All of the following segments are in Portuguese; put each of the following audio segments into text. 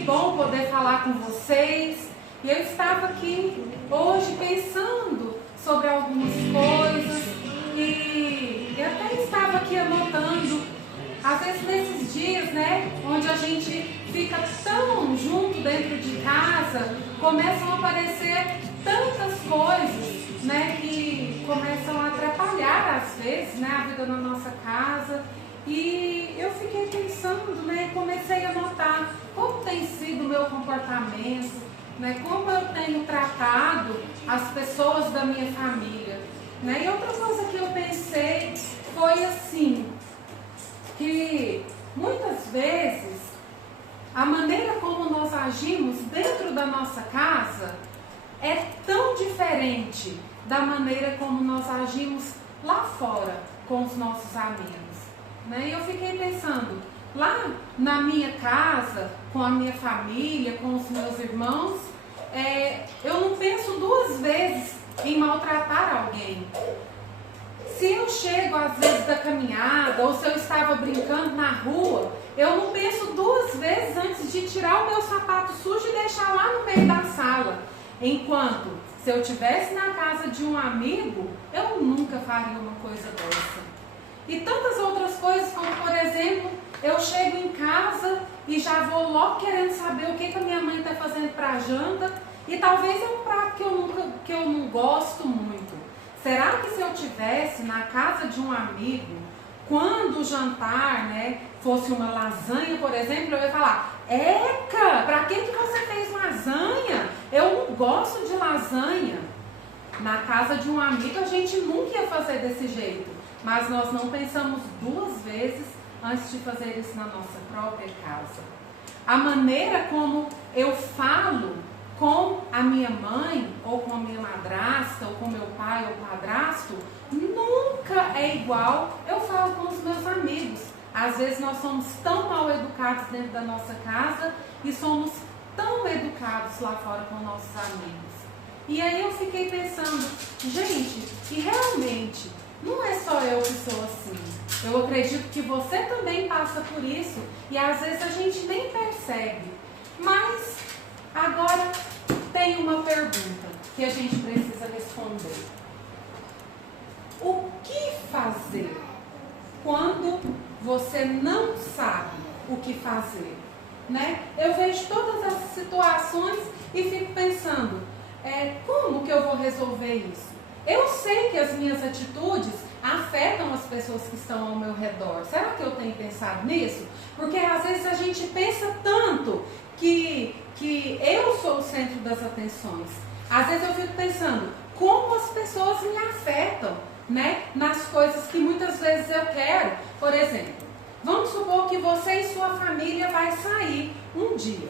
Que bom poder falar com vocês. E eu estava aqui hoje pensando sobre algumas coisas e eu até estava aqui anotando. Às vezes nesses dias, né, onde a gente fica tão junto dentro de casa, começam a aparecer tantas coisas, né, que começam a atrapalhar às vezes, né, a vida na nossa casa. E eu fiquei pensando, né, comecei a notar como tem sido o meu comportamento, né, como eu tenho tratado as pessoas da minha família, né. E outra coisa que eu pensei foi assim, que muitas vezes a maneira como nós agimos dentro da nossa casa é tão diferente da maneira como nós agimos lá fora com os nossos amigos. E eu fiquei pensando, lá na minha casa, com a minha família, com os meus irmãos, eu não penso duas vezes em maltratar alguém. Se eu chego às vezes da caminhada, ou se eu estava brincando na rua, eu não penso duas vezes antes de tirar o meu sapato sujo e deixar lá no meio da sala. Enquanto, se eu estivesse na casa de um amigo, eu nunca faria uma coisa dessa. E tantas outras coisas, como por exemplo, eu chego em casa e já vou logo querendo saber o que a minha mãe está fazendo para a janta. E talvez é um prato que eu não gosto muito. Será que se eu estivesse na casa de um amigo, quando o jantar, né, fosse uma lasanha, por exemplo, eu ia falar: Eca, para que você fez lasanha? Eu não gosto de lasanha. Na casa de um amigo a gente nunca ia fazer desse jeito. Mas nós não pensamos duas vezes antes de fazer isso na nossa própria casa. A maneira como eu falo com a minha mãe, ou com a minha madrasta, ou com meu pai ou padrasto, nunca é igual eu falo com os meus amigos. Às vezes nós somos tão mal educados dentro da nossa casa e somos tão educados lá fora com nossos amigos. E aí eu fiquei pensando, gente, e realmente não é só eu que sou assim. Eu acredito que você também passa por isso e às vezes a gente nem percebe. Mas agora tem uma pergunta que a gente precisa responder. O que fazer quando você não sabe o que fazer? Né? Eu vejo todas as situações e fico pensando, como que eu vou resolver isso? Eu sei que as minhas atitudes afetam as pessoas que estão ao meu redor. Será que eu tenho pensado nisso? Porque às vezes a gente pensa tanto que eu sou o centro das atenções. Às vezes eu fico pensando como as pessoas me afetam, né, nas coisas que muitas vezes eu quero. Por exemplo, vamos supor que você e sua família vai sair um dia.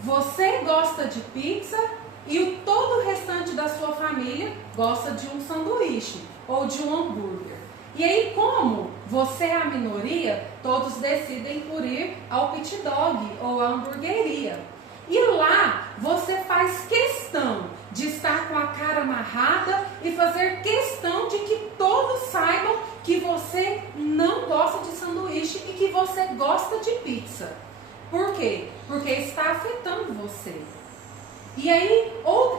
Você gosta de pizza e todo o restante da sua família gosta de um sanduíche ou de um hambúrguer. E aí, como você é a minoria, todos decidem por ir ao pit dog ou à hamburgueria. E lá você faz questão de estar com a cara amarrada e fazer questão de que todos saibam que você não gosta de sanduíche e que você gosta de pizza. Por quê? Porque está afetando você. E aí,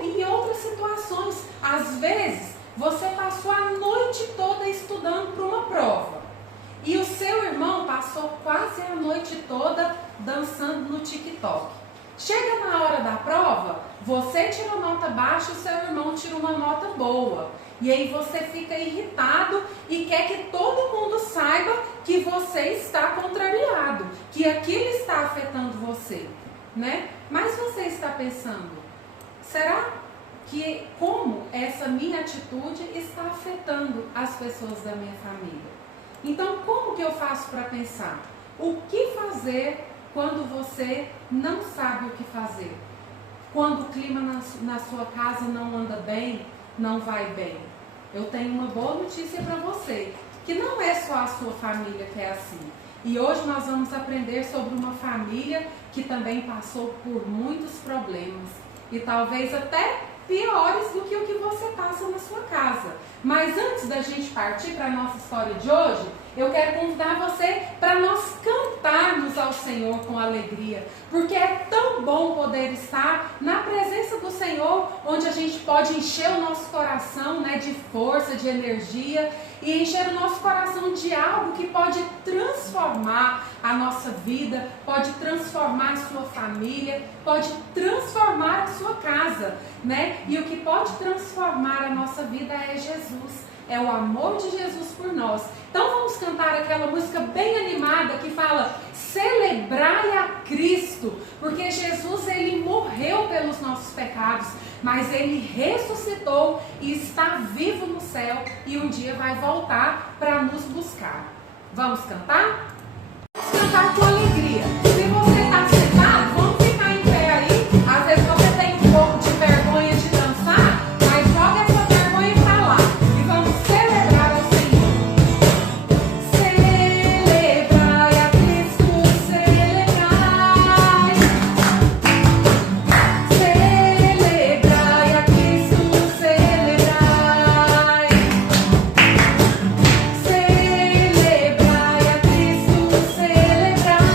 em outras situações, às vezes, você passou a noite toda estudando para uma prova. E o seu irmão passou quase a noite toda dançando no TikTok. Chega na hora da prova, você tira nota baixa e o seu irmão tira uma nota boa. E aí você fica irritado e quer que todo mundo saiba que você está contrariado, que aquilo está afetando você, né? Mas você está pensando, será que como essa minha atitude está afetando as pessoas da minha família? Então, como que eu faço para pensar? O que fazer quando você não sabe o que fazer? Quando o clima na sua casa não anda bem, não vai bem? Eu tenho uma boa notícia para você, que não é só a sua família que é assim. E hoje nós vamos aprender sobre uma família que também passou por muitos problemas. E talvez até piores do que o que você passa na sua casa. Mas antes da gente partir para a nossa história de hoje, eu quero convidar você para nós cantarmos ao Senhor com alegria, porque é tão tão bom poder estar na presença do Senhor, onde a gente pode encher o nosso coração, né, de força, de energia, e encher o nosso coração de algo que pode transformar a nossa vida, pode transformar a sua família, pode transformar a sua casa, né? E o que pode transformar a nossa vida é Jesus. É o amor de Jesus por nós. Então vamos cantar aquela música bem animada que fala: celebrai a Cristo, porque Jesus, ele morreu pelos nossos pecados, mas ele ressuscitou e está vivo no céu e um dia vai voltar para nos buscar. Vamos cantar? Vamos cantar com alegria. Se você está sentado, vamos ficar em pé aí. Às vezes você tem um pouco de vergonha de dançar, mas joga essa vergonha pra lá e vamos celebrar ao Senhor. Celebrai a Cristo, celebrai. Celebrai a Cristo, celebrai. Celebrai a Cristo, celebrai.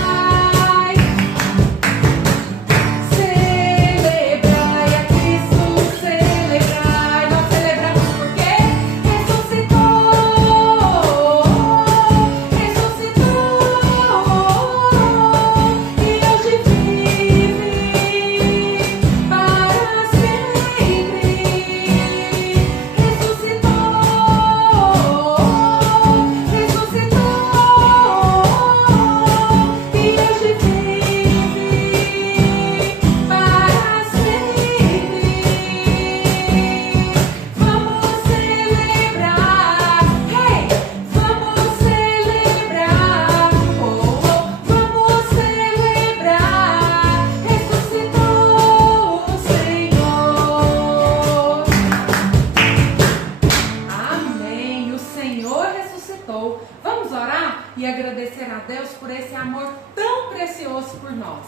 Celebrai a Cristo, celebrai. Nós celebramos porque ressuscitou, e hoje vive para sempre. Ressuscitou, e hoje vive para sempre. Vamos celebrar, hey, vamos celebrar, oh, vamos celebrar, ressuscitou o Senhor. Amém, o Senhor ressuscitou. Vamos orar e agradecer a Deus por esse amor tão precioso por nós.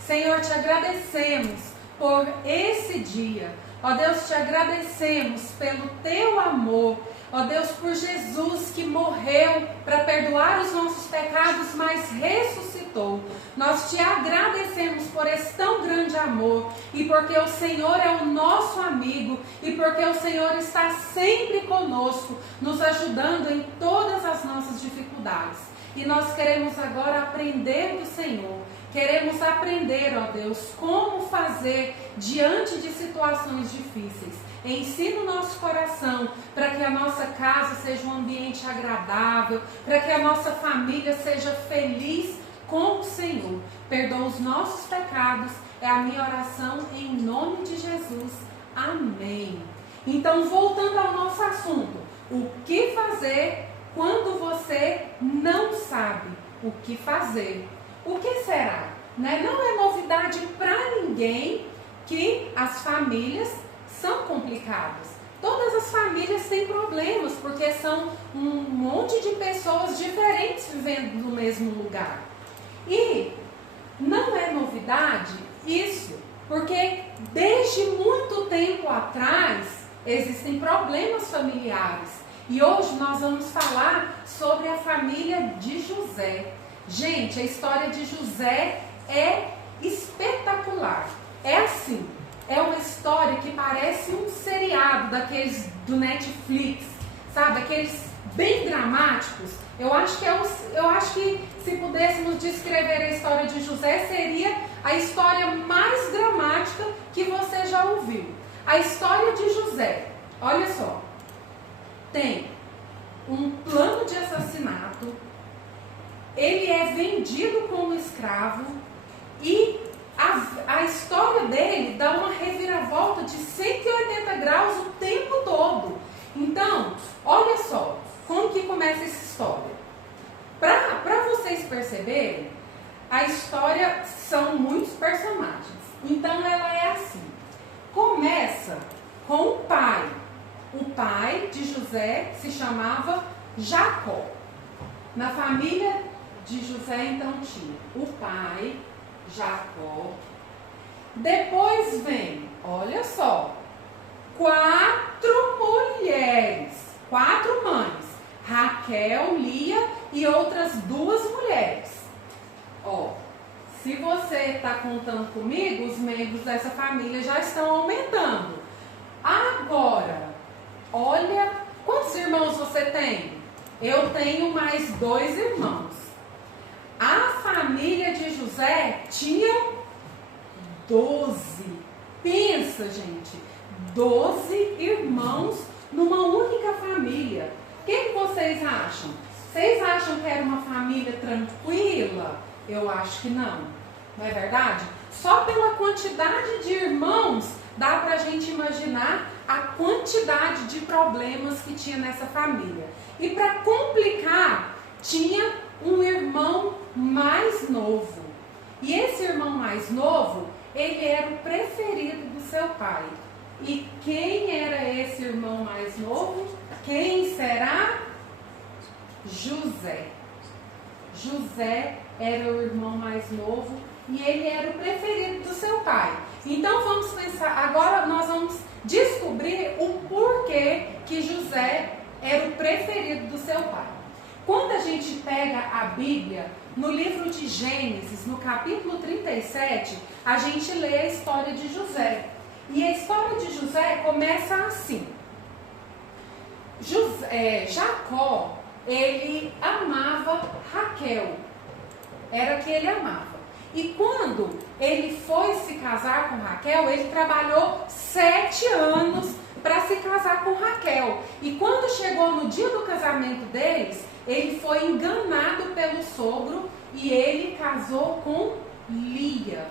Senhor, te agradecemos por esse dia. Ó Deus, te agradecemos pelo teu amor. Ó Deus, por Jesus que morreu para perdoar os nossos pecados, mas ressuscitou. Nós te agradecemos por esse tão grande amor e porque o Senhor é o nosso amigo e porque o Senhor está sempre conosco, nos ajudando em todas as nossas dificuldades. E nós queremos agora aprender do Senhor. Queremos aprender, ó Deus, como fazer diante de situações difíceis. Ensina o nosso coração para que a nossa casa seja um ambiente agradável, para que a nossa família seja feliz com o Senhor. Perdoa os nossos pecados, é a minha oração em nome de Jesus. Amém. Então, voltando ao nosso assunto, o que fazer quando você não sabe o que fazer? O que será? Né? Não é novidade para ninguém que as famílias são complicadas. Todas as famílias têm problemas, porque são um monte de pessoas diferentes vivendo no mesmo lugar. E não é novidade isso, porque desde muito tempo atrás existem problemas familiares. E hoje nós vamos falar sobre a família de José. Gente, a história de José é espetacular. É assim, é uma história que parece um seriado daqueles do Netflix, sabe? Aqueles bem dramáticos. Eu acho que se pudéssemos descrever a história de José, seria a história mais dramática que você já ouviu. A história de José, olha só, tem um plano de assassinato, ele é vendido como escravo e a história dele dá uma reviravolta de 180 graus o tempo todo. Então, olha só, como que começa essa história? Para vocês perceberem, a história são muitos personagens. Então ela é assim. Começa com o pai. O pai de José se chamava Jacó. Na família de José, então, tinha o pai, Jacó. Depois vem, olha só, 4 mulheres, 4 mães. Raquel, Lia e outras 2 mulheres. Ó, Se você está contando comigo, os membros dessa família já estão aumentando. Agora, olha, quantos irmãos você tem? Eu tenho mais 2 irmãos. A família de José tinha 12. Pensa, gente, 12 irmãos numa única família. O que vocês acham? Vocês acham que era uma família tranquila? Eu acho que não. Não é verdade? Só pela quantidade de irmãos dá pra gente imaginar a quantidade de problemas que tinha nessa família. E para complicar, tinha um irmão mais novo. E esse irmão mais novo, ele era o preferido do seu pai. E quem era esse irmão mais novo? Quem será? José. José era o irmão mais novo e ele era o preferido do seu pai. Então vamos pensar, agora nós vamos descobrir o porquê que José era o preferido do seu pai. Quando a gente pega a Bíblia, no livro de Gênesis, no capítulo 37, a gente lê a história de José. E a história de José começa assim. Jacó, ele amava Raquel. Era que ele amava. E quando ele foi se casar com Raquel, ele trabalhou 7 anos para se casar com Raquel. E quando chegou no dia do casamento deles, ele foi enganado pelo sogro e ele casou com Lia.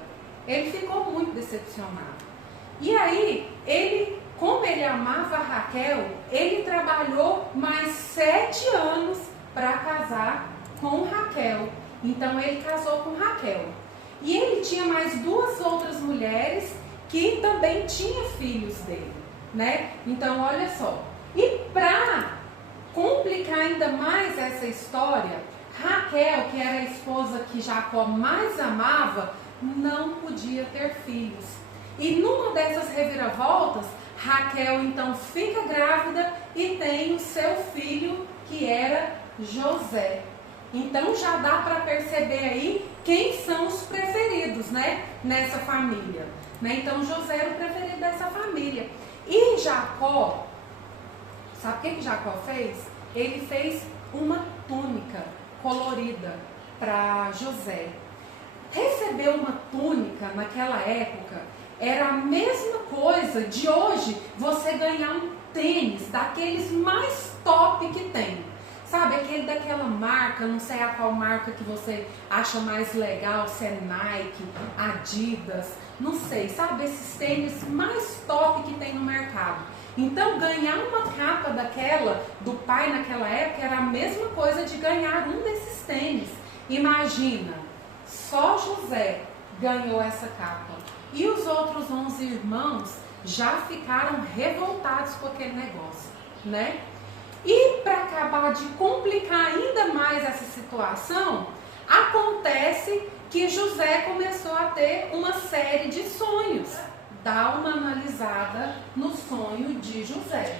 Ele ficou muito decepcionado. E aí, como ele amava Raquel, ele trabalhou mais 7 anos para casar com Raquel. Então ele casou com Raquel. E ele tinha mais 2 outras mulheres que também tinham filhos dele, né? Então olha só. E para complicar ainda mais essa história, Raquel, que era a esposa que Jacó mais amava, não podia ter filhos. E numa dessas reviravoltas, Raquel então fica grávida e tem o seu filho, que era José. Então já dá para perceber aí quem são os preferidos, né, nessa família. Né? Então José era o preferido dessa família. E Jacó, sabe o que Jacó fez? Ele fez uma túnica colorida para José. Receber uma túnica naquela época era a mesma coisa de hoje você ganhar um tênis daqueles mais top que tem. Sabe, aquele daquela marca, não sei a qual marca que você acha mais legal, se é Nike, Adidas, não sei, sabe, esses tênis mais top que tem no mercado. Então, ganhar uma capa daquela do pai naquela época era a mesma coisa de ganhar um desses tênis. Imagina, só José ganhou essa capa. E os outros 11 irmãos já ficaram revoltados com aquele negócio, né? E para acabar de complicar ainda mais essa situação, acontece que José começou a ter uma série de sonhos. Dá uma analisada no sonho de José.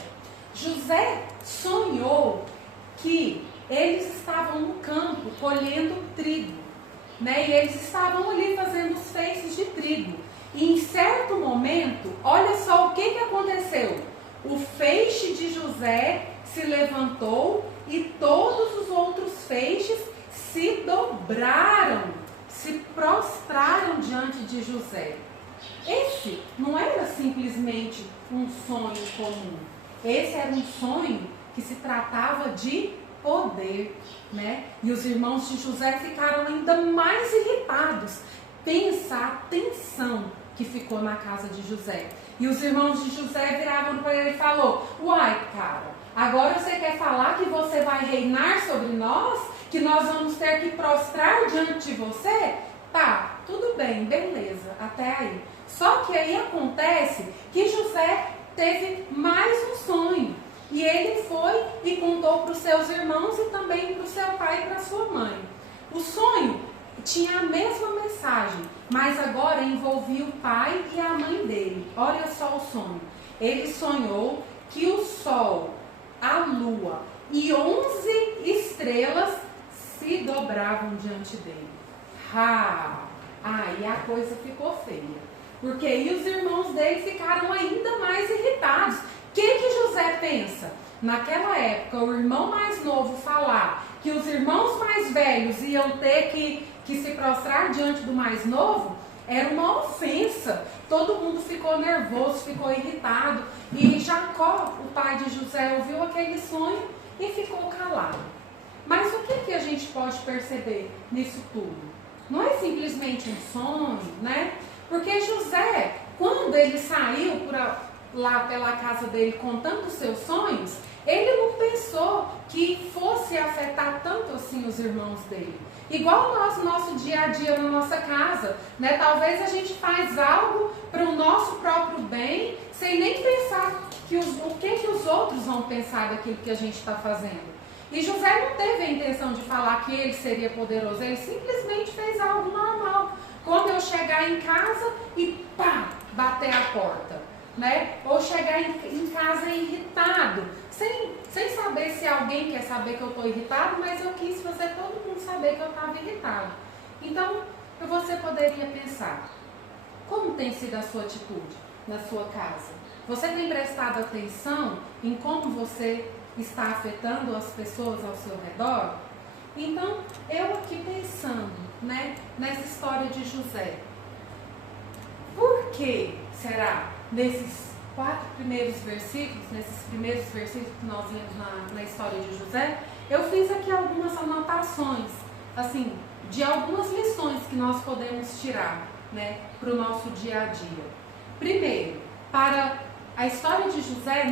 José sonhou que eles estavam no campo colhendo trigo, né? E eles estavam ali fazendo os feixes de trigo. E em certo momento, olha só o que aconteceu. O feixe de José se levantou e todos os outros feixes se dobraram, se prostraram diante de José. Esse não era simplesmente um sonho comum. Esse era um sonho que se tratava de poder, né? E os irmãos de José ficaram ainda mais irritados. Pensa a tensão que ficou na casa de José. E os irmãos de José viravam para ele e falou: uai, cara, agora você quer falar que você vai reinar sobre nós? Que nós vamos ter que prostrar diante de você? Tá, tudo bem, beleza, até aí. Só que aí acontece que José teve mais um sonho. E ele foi e contou para os seus irmãos e também para o seu pai e para a sua mãe. O sonho tinha a mesma mensagem, mas agora envolvia o pai e a mãe dele. Olha só o sonho. Ele sonhou que o sol, a lua e 11 estrelas se dobravam diante dele. Aí a coisa ficou feia. Porque aí os irmãos dele ficaram ainda mais irritados. O que José pensa? Naquela época, o irmão mais novo falar que os irmãos mais velhos iam ter que se prostrar diante do mais novo, era uma ofensa. Todo mundo ficou nervoso, ficou irritado. E Jacó, o pai de José, ouviu aquele sonho e ficou calado. Mas o que a gente pode perceber nisso tudo? Não é simplesmente um sonho, né? Porque José, quando ele saiu lá pela casa dele contando os seus sonhos, ele não pensou que fosse afetar tanto assim os irmãos dele. Igual nosso dia a dia na nossa casa, né? Talvez a gente faz algo para o nosso próprio bem, sem nem pensar o que os outros vão pensar daquilo que a gente está fazendo. E José não teve a intenção de falar que ele seria poderoso, ele simplesmente fez algo normal. Quando eu chegar em casa e pá, bater a porta, né? Ou chegar em casa irritado, sem saber se alguém quer saber que eu estou irritado, mas eu quis fazer todo mundo saber que eu estava irritado. Então, você poderia pensar, como tem sido a sua atitude na sua casa? Você tem prestado atenção em como você está afetando as pessoas ao seu redor? Então, eu aqui pensando, né, nessa história de José, por que será nesses 4 primeiros versículos, nesses primeiros versículos que nós vimos na história de José, eu fiz aqui algumas anotações, assim, de algumas lições que nós podemos tirar, né, para o nosso dia a dia. Primeiro, a história de José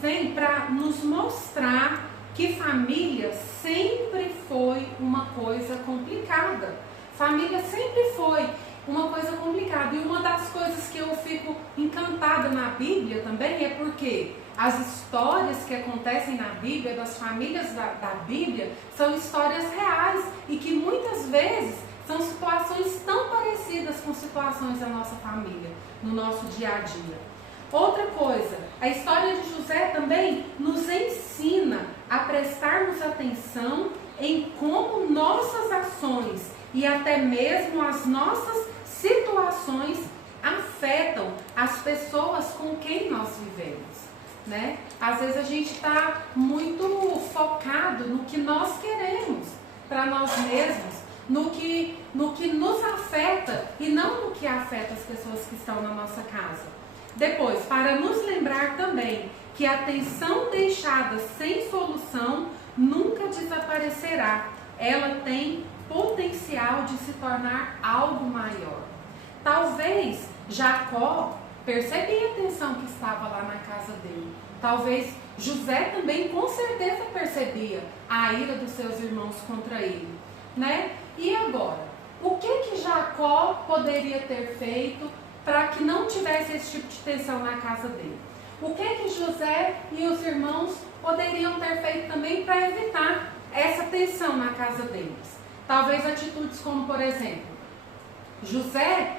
vem para nos mostrar que família sempre foi uma coisa complicada. Família sempre foi uma coisa complicada. E uma das coisas que eu fico encantada na Bíblia também é porque as histórias que acontecem na Bíblia, das famílias da Bíblia, são histórias reais e que muitas vezes são situações tão parecidas com situações da nossa família, no nosso dia a dia. Outra coisa, a história de José também nos ensina a prestarmos atenção em como nossas ações e até mesmo as nossas situações afetam as pessoas com quem nós vivemos, né? Às vezes a gente está muito focado no que nós queremos para nós mesmos, no que nos afeta e não no que afeta as pessoas que estão na nossa casa. Depois, para nos lembrar também que a tensão deixada sem solução nunca desaparecerá. Ela tem potencial de se tornar algo maior. Talvez Jacó percebia a tensão que estava lá na casa dele. Talvez José também com certeza percebia a ira dos seus irmãos contra ele, né? E agora, o que Jacó poderia ter feito para que não tivesse esse tipo de tensão na casa dele? O que José e os irmãos poderiam ter feito também para evitar essa tensão na casa deles? Talvez atitudes como, por exemplo, José,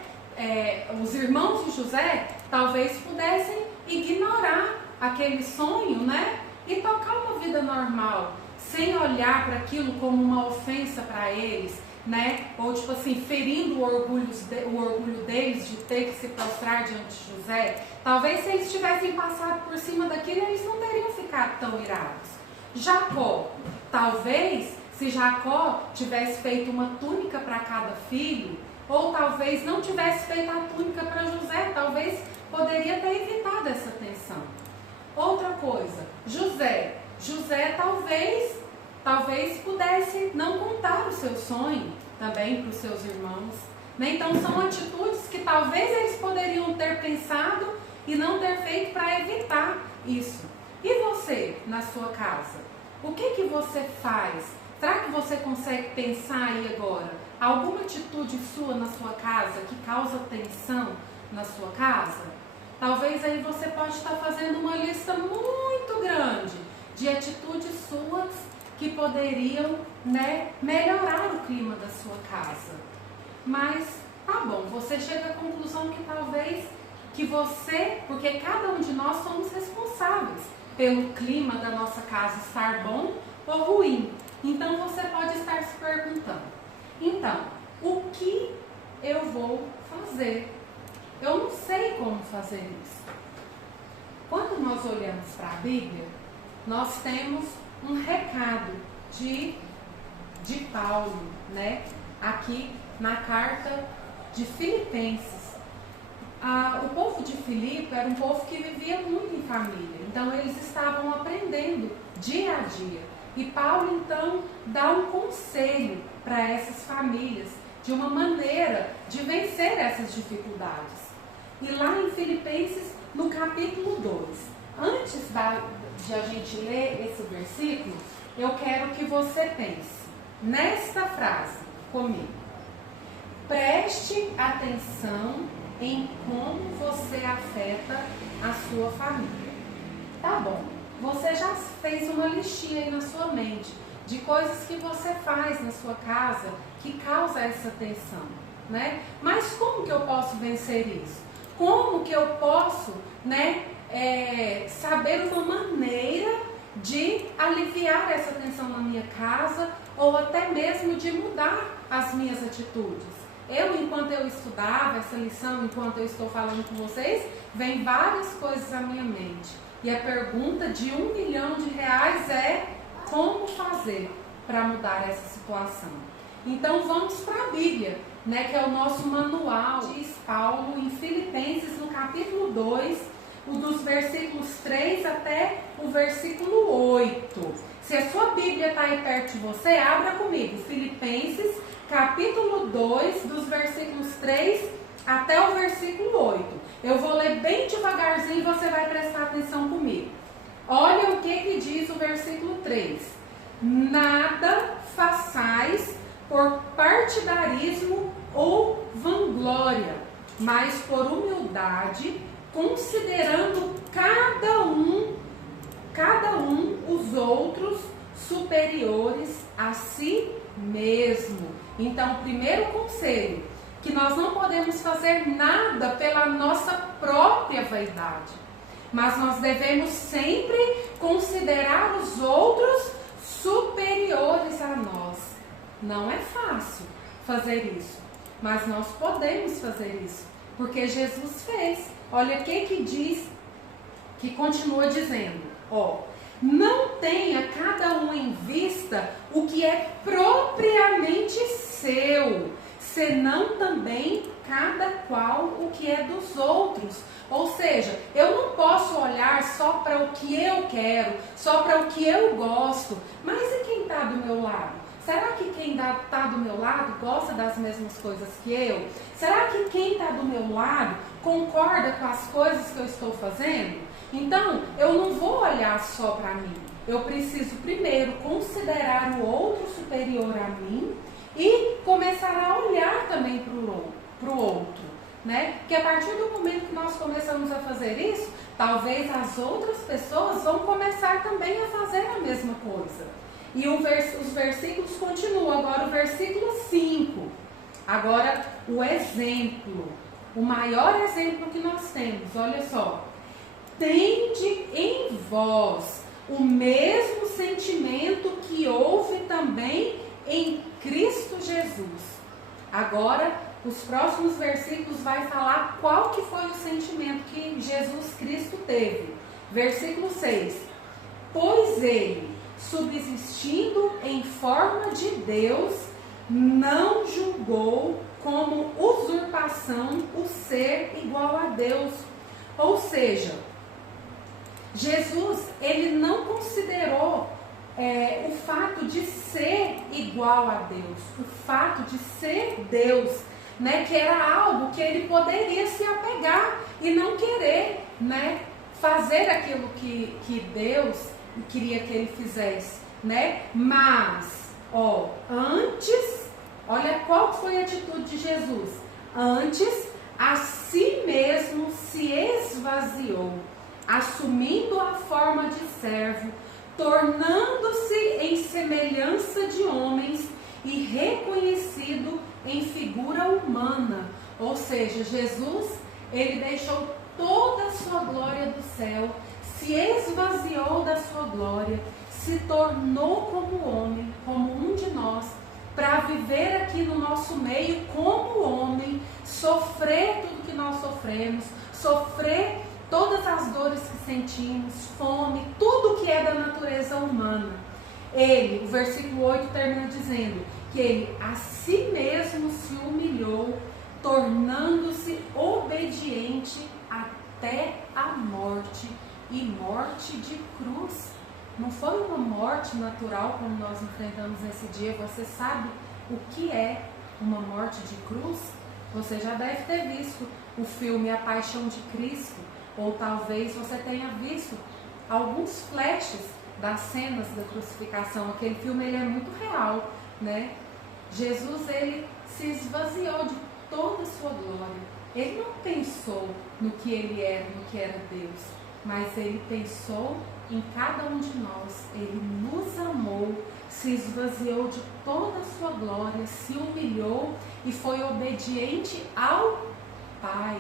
os irmãos de José talvez pudessem ignorar aquele sonho, né? E tocar uma vida normal, sem olhar para aquilo como uma ofensa para eles, né? Ou tipo assim, ferindo o orgulho deles de ter que se prostrar diante de José. Talvez se eles tivessem passado por cima daquilo, eles não teriam ficado tão irados. Jacó, talvez se Jacó tivesse feito uma túnica para cada filho, ou talvez não tivesse feito a túnica para José, talvez poderia ter evitado essa tensão. Outra coisa, José talvez pudesse não contar o seu sonho também para os seus irmãos, né? Então são atitudes que talvez eles poderiam ter pensado e não ter feito para evitar isso. E você, na sua casa, o que você faz? Será que você consegue pensar aí agora alguma atitude sua na sua casa que causa tensão na sua casa? Talvez aí você pode estar fazendo uma lista muito grande de atitudes suas que poderiam, né, melhorar o clima da sua casa. Mas, tá bom, você chega à conclusão que talvez porque cada um de nós somos responsáveis pelo clima da nossa casa estar bom ou ruim. Então você pode estar se perguntando, então, o que eu vou fazer. Eu não sei como fazer isso. Quando nós olhamos para a Bíblia, nós temos um recado de Paulo, né? Aqui na carta de Filipenses. O povo de Filipe era um povo que vivia muito em família, então eles estavam aprendendo dia a dia. E Paulo então dá um conselho para essas famílias, de uma maneira de vencer essas dificuldades. E lá em Filipenses, no capítulo 2, antes de a gente ler esse versículo, eu quero que você pense nesta frase comigo. Preste atenção em como você afeta a sua família. Tá bom, você já fez uma listinha aí na sua mente de coisas que você faz na sua casa que causa essa tensão, né? Mas como que eu posso vencer isso? Como que eu posso, né, saber uma maneira de aliviar essa tensão na minha casa ou até mesmo de mudar as minhas atitudes? Enquanto eu estudava essa lição, enquanto eu estou falando com vocês, vem várias coisas à minha mente. E a pergunta de R$1 milhão é como fazer para mudar essa situação? Então vamos para a Bíblia, né, que é o nosso manual, diz Paulo em Filipenses, no capítulo 2, dos versículos 3 até o versículo 8. Se a sua Bíblia está aí perto de você, abra comigo, Filipenses, capítulo 2, dos versículos 3 até o versículo 8. Eu vou ler bem devagarzinho e você vai prestar atenção comigo. Olha o que diz o versículo 3. Nada façais por partidarismo ou vanglória, mas por humildade, considerando cada um os outros superiores a si mesmo. Então, o primeiro conselho, que nós não podemos fazer nada pela nossa própria vaidade, mas nós devemos sempre considerar os outros superiores a nós. Não é fácil fazer isso, mas nós podemos fazer isso, porque Jesus fez. Olha o que diz, que continua dizendo, não tenha cada um em vista o que é propriamente seu, senão também cada qual o que é dos outros. Ou seja, eu não posso olhar só para o que eu quero, só para o que eu gosto, mas e quem está do meu lado? Será que quem está do meu lado gosta das mesmas coisas que eu? Será que quem está do meu lado concorda com as coisas que eu estou fazendo? Então, eu não vou olhar só para mim. Eu preciso primeiro considerar o outro superior a mim e começar a olhar também para o outro, né? Porque a partir do momento que nós começamos a fazer isso, talvez as outras pessoas vão começar também a fazer a mesma coisa. E os versículos continuam. Agora o versículo 5. Agora o exemplo. O maior exemplo que nós temos. Olha só. Tende em vós o mesmo sentimento que houve também em Cristo Jesus. Agora, os próximos versículos vai falar qual que foi o sentimento que Jesus Cristo teve. Versículo 6. Pois ele, subsistindo em forma de Deus, não julgou como usurpação o ser igual a Deus. Ou seja, Jesus, ele não considerou o fato de ser igual a Deus, o fato de ser Deus, né, que era algo que ele poderia se apegar e não querer, né, fazer aquilo que Deus queria que ele fizesse, né? Mas, antes, olha qual foi a atitude de Jesus. Antes, a si mesmo se esvaziou, assumindo a forma de servo, tornando-se em semelhança de homens e reconhecido em figura humana. Ou seja, Jesus, ele deixou toda a sua glória do céu, se esvaziou da sua glória, se tornou como homem, como um de nós, para viver aqui no nosso meio como homem, sofrer tudo que nós sofremos, sofrer todas as dores que sentimos, fome, tudo que é da natureza humana. Ele, o versículo 8 termina dizendo que ele a si mesmo se humilhou, tornando-se obediente até a morte, e morte de cruz. Não foi uma morte natural como nós enfrentamos nesse dia. Você sabe o que é uma morte de cruz? Você já deve ter visto o filme A Paixão de Cristo, ou talvez você tenha visto alguns flashes das cenas da crucificação. Aquele filme ele é muito real, né? Jesus ele se esvaziou de toda a sua glória. Ele não pensou no que ele era, no que era Deus, mas ele pensou em cada um de nós. Ele nos amou, se esvaziou de toda a sua glória, se humilhou e foi obediente ao Pai.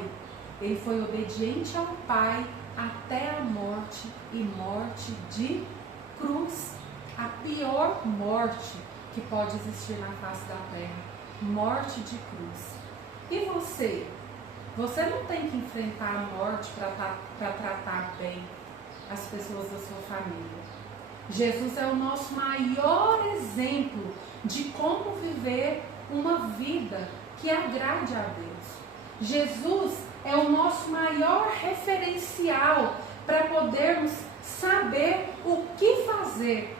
Ele foi obediente ao Pai até a morte, e morte de cruz. A pior morte que pode existir na face da terra. Morte de cruz. E você? Você não tem que enfrentar a morte para tratar bem as pessoas da sua família. Jesus é o nosso maior exemplo de como viver uma vida que agrade a Deus. Jesus é o nosso maior referencial para podermos saber o que fazer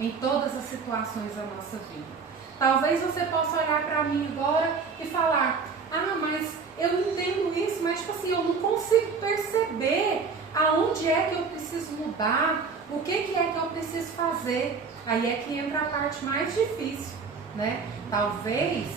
em todas as situações da nossa vida. Talvez você possa olhar para mim agora e falar: ah, mas eu entendo isso, mas tipo assim, eu não consigo perceber aonde é que eu preciso mudar, o que é que eu preciso fazer. Aí é que entra a parte mais difícil, né? Talvez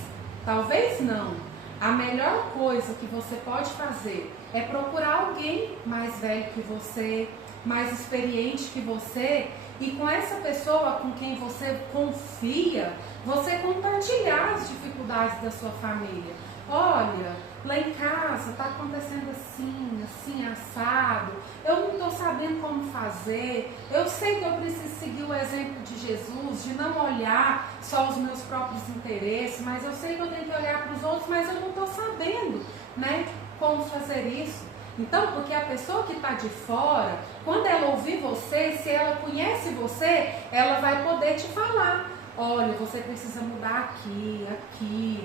não. A melhor coisa que você pode fazer é procurar alguém mais velho que você, mais experiente que você, e com essa pessoa com quem você confia, você compartilhar as dificuldades da sua família. Olha, lá em casa está acontecendo assim, assim, assado, eu não estou sabendo como fazer, eu sei que eu preciso seguir o exemplo de Jesus, de não olhar só os meus próprios interesses, mas eu sei que eu tenho que olhar para os outros, mas eu não estou sabendo, né, como fazer isso. Então, porque a pessoa que está de fora, quando ela ouvir você, se ela conhece você, ela vai poder te falar: olha, você precisa mudar aqui,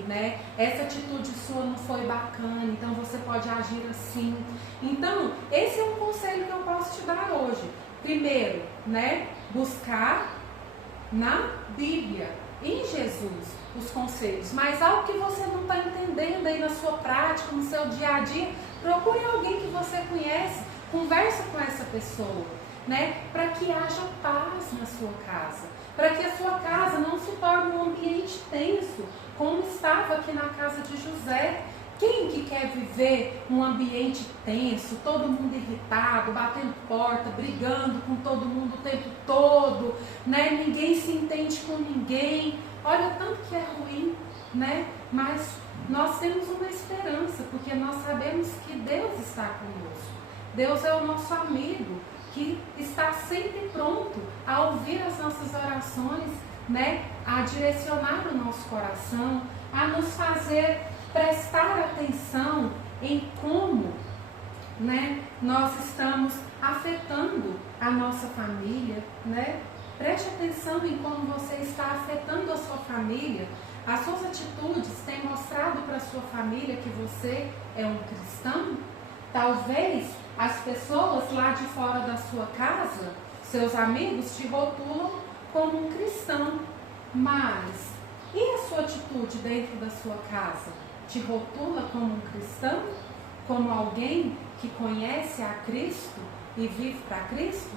né? Essa atitude sua não foi bacana, então você pode agir assim. Então, esse é um conselho que eu posso te dar hoje. Primeiro, né? Buscar na Bíblia, em Jesus, os conselhos. Mas algo que você não está entendendo aí na sua prática, no seu dia a dia, procure alguém que você conhece, conversa com essa pessoa, né? Para que haja paz na sua casa. Para que a sua casa não se torne um ambiente tenso, como estava aqui na casa de José. Quem que quer viver um ambiente tenso, todo mundo irritado, batendo porta, brigando com todo mundo o tempo todo, né? Ninguém se entende com ninguém. Olha, tanto que é ruim, né? Mas nós temos uma esperança, porque nós sabemos que Deus está conosco. Deus é o nosso amigo, que está sempre pronto a ouvir as nossas orações, né? A direcionar o nosso coração, a nos fazer prestar atenção em como, né, nós estamos afetando a nossa família, né? Preste atenção em como você está afetando a sua família. As suas atitudes têm mostrado para a sua família que você é um cristão? Talvez as pessoas lá de fora da sua casa, seus amigos, te rotulam como um cristão. Mas e a sua atitude dentro da sua casa? Te rotula como um cristão? Como alguém que conhece a Cristo e vive para Cristo?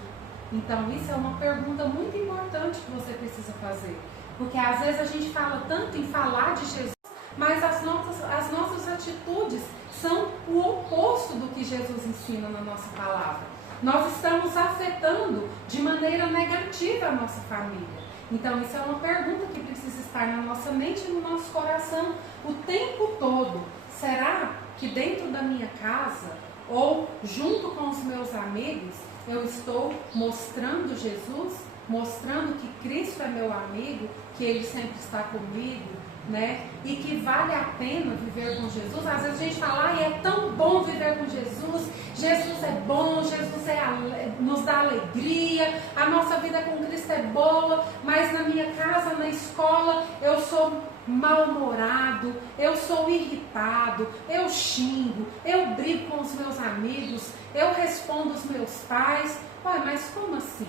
Então isso é uma pergunta muito importante que você precisa fazer. Porque às vezes a gente fala tanto em falar de Jesus, mas as nossas atitudes são o oposto do que Jesus ensina na nossa palavra. Nós estamos afetando de maneira negativa a nossa família. Então isso é uma pergunta que precisa estar na nossa mente e no nosso coração o tempo todo. Será que dentro da minha casa ou junto com os meus amigos, eu estou mostrando Jesus, mostrando que Cristo é meu amigo, que Ele sempre está comigo, né? E que vale a pena viver com Jesus. Às vezes a gente fala, é tão bom viver com Jesus, Jesus é bom, Jesus nos dá alegria, a nossa vida com Cristo é boa, mas na minha casa, na escola, eu sou mal-humorado, eu sou irritado, eu xingo, eu brigo com os meus amigos, eu respondo os meus pais. Ué, mas como assim?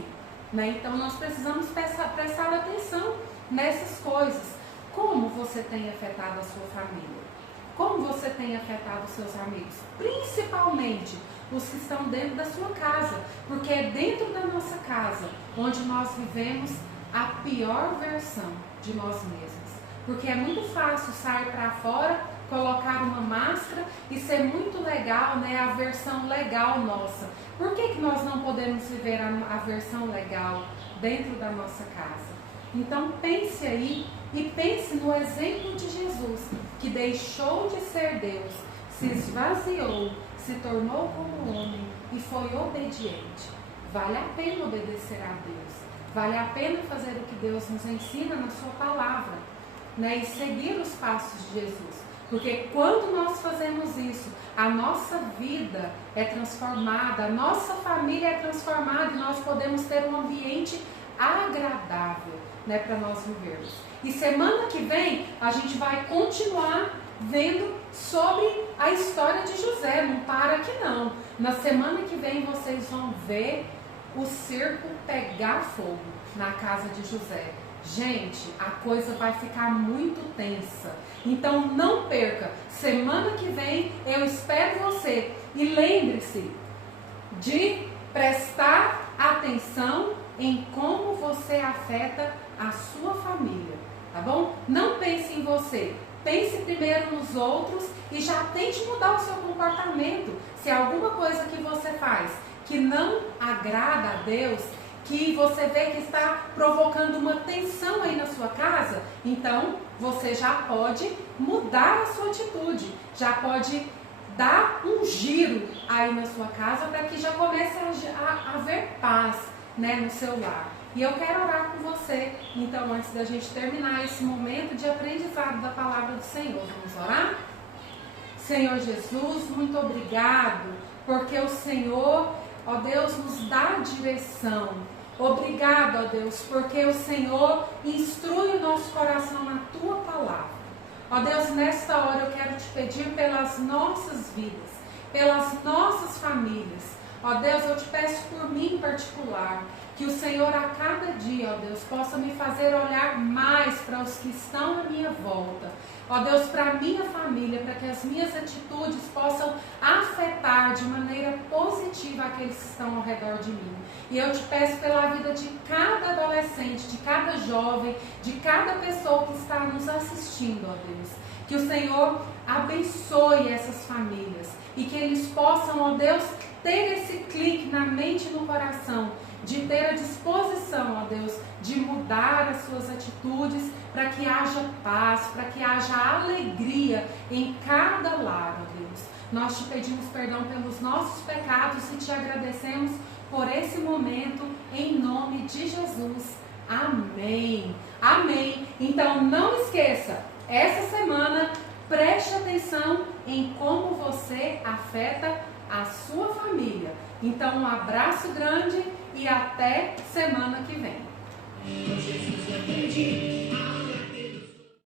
Né? Então nós precisamos prestar atenção nessas coisas. Como você tem afetado a sua família? Como você tem afetado os seus amigos? Principalmente os que estão dentro da sua casa, porque é dentro da nossa casa onde nós vivemos a pior versão de nós mesmos. Porque é muito fácil sair para fora, colocar uma máscara e ser muito legal, né? A versão legal nossa. Por que nós não podemos viver a versão legal dentro da nossa casa? Então pense aí e pense no exemplo de Jesus, que deixou de ser Deus, se esvaziou, se tornou como homem e foi obediente. Vale a pena obedecer a Deus, vale a pena fazer o que Deus nos ensina na sua palavra, né? E seguir os passos de Jesus. Porque quando nós fazemos isso, a nossa vida é transformada, a nossa família é transformada e nós podemos ter um ambiente agradável, né, para nós vivermos. E semana que vem a gente vai continuar vendo sobre a história de José. Não para aqui não. Na semana que vem vocês vão ver o circo pegar fogo na casa de José. Gente, a coisa vai ficar muito tensa. Então não perca. Semana que vem eu espero você. E lembre-se de prestar atenção em como você afeta a sua família, tá bom? Não pense em você. Pense primeiro nos outros e já tente mudar o seu comportamento. Se alguma coisa que você faz que não agrada a Deus, que você vê que está provocando uma tensão aí na sua casa, então você já pode mudar a sua atitude, já pode dar um giro aí na sua casa para que já comece a haver paz, né, no seu lar. E eu quero orar com você, então antes da gente terminar esse momento de aprendizado da palavra do Senhor, vamos orar? Senhor Jesus, muito obrigado, porque o Senhor, ó Deus, nos dá direção. Obrigado, ó Deus, porque o Senhor instrui o nosso coração na Tua palavra. Ó Deus, nesta hora eu quero te pedir pelas nossas vidas, pelas nossas famílias. Ó Deus, eu te peço por mim em particular, que o Senhor a cada dia, ó Deus, possa me fazer olhar mais para os que estão à minha volta. Ó Deus, para a minha família, para que as minhas atitudes possam afetar de maneira positiva aqueles que estão ao redor de mim. E eu te peço pela vida de cada adolescente, de cada jovem, de cada pessoa que está nos assistindo, ó Deus, que o Senhor abençoe essas famílias e que eles possam, ó Deus, ter esse clique na mente e no coração, de ter a disposição, ó Deus, de mudar as suas atitudes para que haja paz, para que haja alegria em cada lar, ó Deus. Nós te pedimos perdão pelos nossos pecados e te agradecemos por esse momento, em nome de Jesus. Amém. Amém. Então não esqueça, essa semana preste atenção em como você afeta a sua família. Então um abraço grande e até semana que vem.